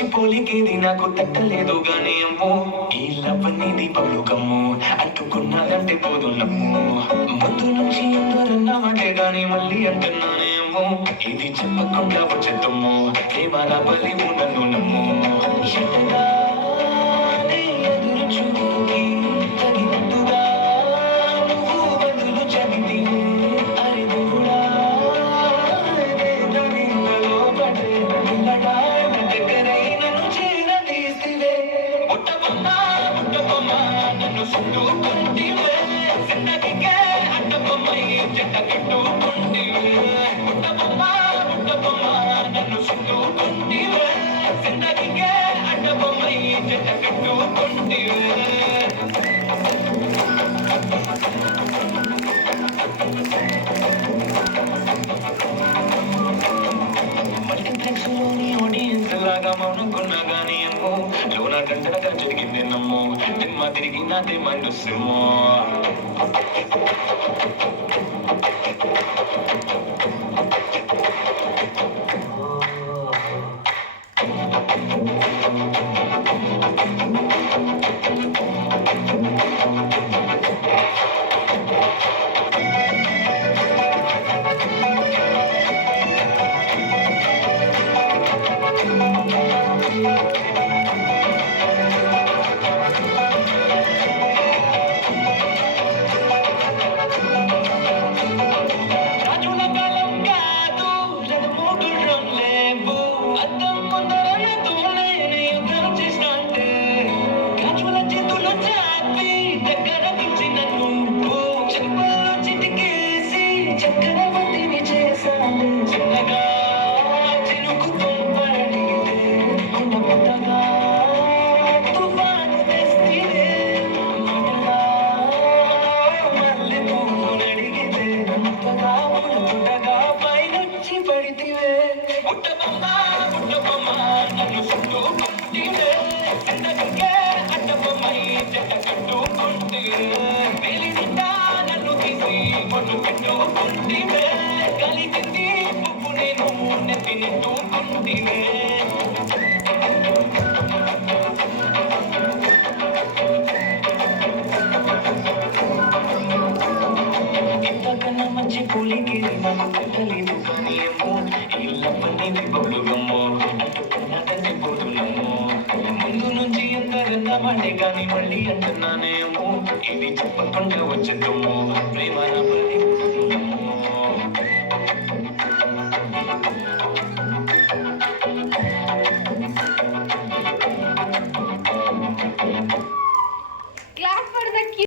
మంచి పోలికేది నాకు తట్టలేదు గానీ అమ్మో ఈ లవ్ అనేది పలుకము అంటుకున్నదంటే పోదు నమ్ము ముందు నుంచి ఎందరన్నా మాటే గానీ మళ్ళీ అంటున్నానే అమ్మో ఇది చెప్పకుండా వచ్చేద్దాము ప్రేమల బలి నన్ను నమ్ము ఎటగానే ఎదురు చూపుకి తగినట్టుగా నువ్వు బదులు చెబితే అరే దేవుడా ఏదో పడే పిల్లడా దగ్గరై నన్ను చేరదీసివే పుట్టబొమ్మ నన్ను చుట్టుకుంటివే జిందగీకే అడ్డబొమ్మై జంట కట్టుకుంటివే పుట్టబొమ్మ నన్ను చుట్టుకుంటివే జిందగీకే అడ్డబొమ్మై జంట కట్టుకుంటివే మల్టీప్లెక్స్ లోని ఆడియన్స్ లాగా మౌనుకున్నా గానీ అమ్మో లోన గంటనగా జరిగింది నమ్ము దిమ్మ తిరిగి నాదే మైండ్ సిమ్మో రాజుల కాలం కాదు రణమోగుర్రం లేవు అద్దం ముందర తోడైన యుద్ధం చేసినంటే రాజుల చేతులు చాపి దగ్గరకిచ్చిన నువ్వు చెప్పుల్లో చిటికేసి చక్రవర్తిని చేశాను చిన్నగా చిరుకు పంపడిగితే కొండ పెద్దగా తుఫాను తెస్తే మాటగా మల్లె పువ్వు నడిగితే ముద్దగా పుడగా పైనుంచి పడితివే పుట్టబొమ్మ నన్ను చుట్టుకుంటివే జిందగీకే అడ్డబొమ్మై జంట కట్టుకుంటివే వేలి నిండా నన్ను తీసి పొట్టు పెట్టుకుంటివే గాలి కింది పువ్వు నేను నెత్తి నెట్టుకుంటివే ఇంతకన్నా మంచి పోలికేది నాకు తట్టలేదు కానీ అమ్మో ఈ లవ్ అనేది పలుకము అంటుకున్నదంటే పోదు నమ్ము ముందు నుంచి ఎందరన్నా మాటే గానీ మళ్ళీ అంటున్నానే అమ్మో ఇది చెప్పకుండా వచ్చేద్దాము ప్రేమ